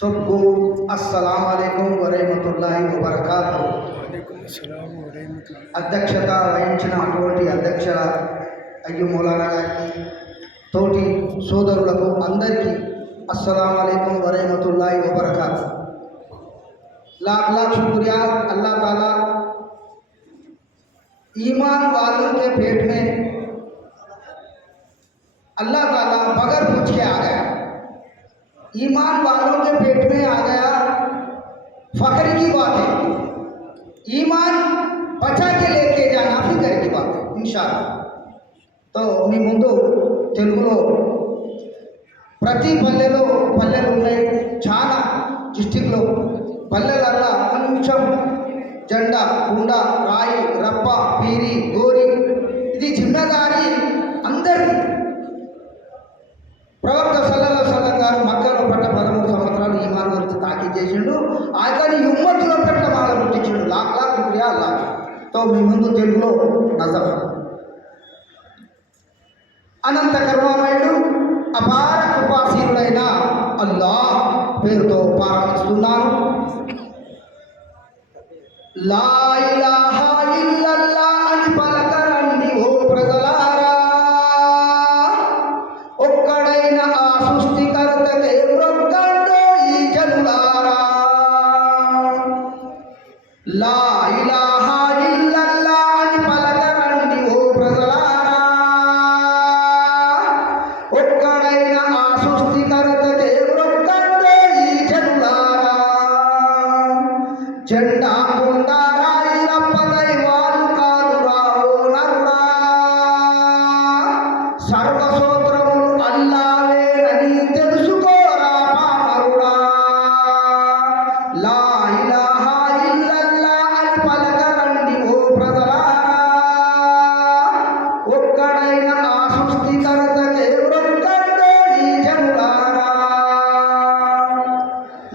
सबको अस्सलाम वालेकुम वरहमतुल्लाहि वबरकातुहु। అధ్యక్షత వహించినటువంటి అధ్యక్ష అయ్యు మౌలానా గారికి తోటి సోదరులకు అందరికీ अस्सलाम वालेकुम वरहमतुल्लाहि वबरकातुहु। लाख लाख शुक्रिया अल्लाह ताला ईमान वालों के पेट में अल्लाह ताला बगैर पूछ के आ गया। ईमान वालों के पेट में आ गया, फख्र की बात है। ईमान बचा के लेके जाना फिक्र की बात है इंशाअल्लाह। तो మీ ముందు తెలుగులో ప్రతి పల్లెలు ఉన్నాయి, చాలా డిస్టిక్లో పల్లెలల్లా కొంచెం జెండా కుండ రాయి రప్ప పీరి గోరి ఇది జిమ్మేదారి అందరికీ. ప్రవక్త సల్లల్లాహు అలైహి వసల్లం గారు మక్కలో పట్ట 13 సంవత్సరాలు ఈమాన్ గురించి తాకీద్ చేసిండు. ఆయన ఉమ్మతులో పట్ల మాల పుట్టించిండు. లాక్ లాక్ శుక్రియా అల్లాహ్. తో మీ ముందు తెలుగులో నజర్. అనంత కరుణామయుడు అపార కృపాశీలుడైన అల్లాహ్ పేరుతో ప్రారంభిస్తున్నాను. లా ఇలాహా ఇల్లల్లాహ్ అని పలకరండి ఓ ప్రజలారా, ఒక్కడైన ఆ సృష్టికర్తకే మొక్కండి ఈ జనులారా. లా ఇలాహా ఇల్లల్లాహ్ అని పలకరండి ఓ ప్రజలారా, ఒక్కడైన ఆ సృష్టికర్తకే మొక్కండి ఈ జనులారా. జెండా కుండ రాయి రప్ప దైవాలు కాదురా ఓ నరుడా, సర్వసూత్రములు అల్లావేనని తెలుసుకోరా పామరుడా. లా ఇలాహా ఇల్లల్లాహ్ అని పలకరండి ఓ ప్రజలారా, ఒక్కడైన ఆ సృష్టికర్తకే మొక్కండి ఈ జనులారా.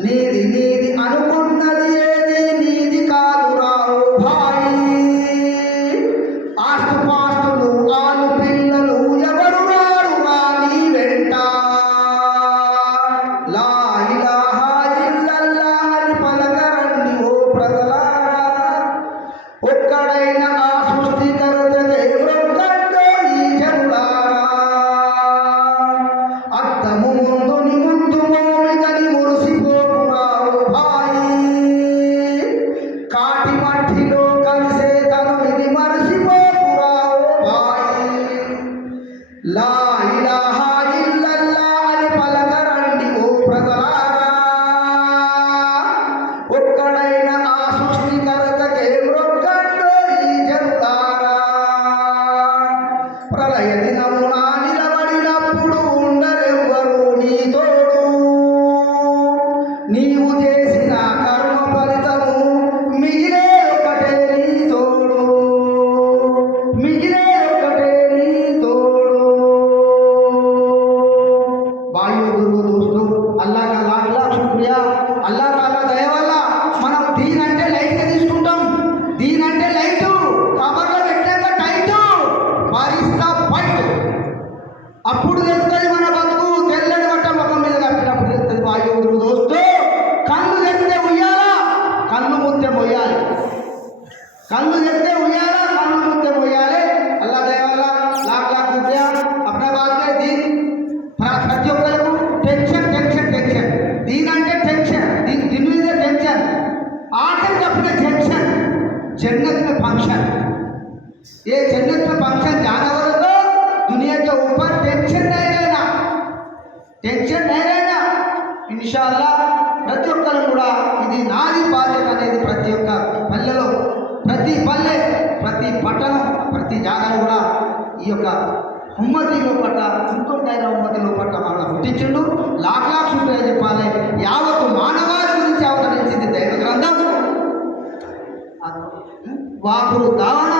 నీది నీది అనుకున్నది ఏది నీది కాదురా ఓ భాయి, ఆస్తుపాస్తులు ఆలు పిల్లలు ఎవరు రారురా నీ వెంట. లా ఇలాహా ఇల్లల్లాహ్ అని పలకరండి ఓ ప్రజలారా, ఒక్కడైన ఆ సృష్టికర్తకే మొక్కండి ఈ జనులారా. అద్దము ముందు నీ ముందు మోమిగని మురిసిపోకురా ఓ భాయి, కాటి మట్టిలో కలిసే తను ఇది మరిసిపోకురా ఓ భాయి. లా ఇలాహా ఇల్లల్లాహ్ అని పలకరండి ఓ ప్రజలారా, ఒక్కడైన ఆ సృష్టికర్తకే మొక్కండి ఈ జనులారా. ప్రళయ దినమున నిలబడినప్పుడు ఉండరెవ్వరు నీ తోడు, నీవు చేసిన కర్మ ఫలితము మిగిలే ఒకటే నీ తోడు, మిగిలే ఒకటే నీ తోడు. भाइयों गुरुओं दोस्तों, अल्लाह का लाख लाख शुक्रिया. अल्लाह ताला दయ వల్ల మనం దీన్ అంటే లైట్గా తీసుకుంటాం. దీన్ అంటే లైట్, కవర్లో పెట్టాక టైట్, పరిస్తా ఫైట్. అప్పుడు తెలుస్తుంది మన బతుకు. తెల్లడి బట్ట ముఖం మీద కప్పినప్పుడు తెలుస్తుంది. భాయ్యో గురువు దోస్తు, కళ్ళు తెరిస్తే ఉయ్యాలా, కళ్ళు ముత్తే మొయ్యాలి. కళ్ళు తెరిస్తే ఉయ్యాలా, కళ్ళు ముత్తే మొయ్యాలి. అల్లాह దయ వల్ల లాख लाख शुक्रिया. अपने बात में दीन ప్రతి ఒక్కరికి టెన్షన్ టెన్షన్ టెన్షన్. దీని అంటే టెన్షన్, దీని మీద టెన్షన్, ఆఖరి अपने टेंशन जन्नत में फंक्शन. ये जन्नत में फंक्शन जाने वाले तो दुनिया के ऊपर टेंशन नहीं रहना, टेंशन नहीं रहना इंशाअल्लाह. ప్రతి ఒక్కరు కూడా ఇది నాది బాధ్యత అనేది ప్రతి ఒక్క పల్లెలో, ప్రతి పల్లె, ప్రతి పట్టణం, ప్రతి జాగాలో కూడా ఈ యొక్క ఉమ్మతిలో పట్ల ఇంకొకైన ఉమ్మతిలో పట్ల మన పుట్టించుండు. లాఖ లాఖ శుక్రియా చెప్పాలి. యావత్తు మానవాళి గురించి అవతరించింది దైవ గ్రంథం. వాకురు దావన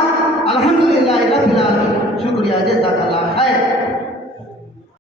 అల్హమ్దులిల్లాహి రబ్బిల్ ఆలమీన్. శుక్రియా జజాకల్లాహ్ ఖైర్.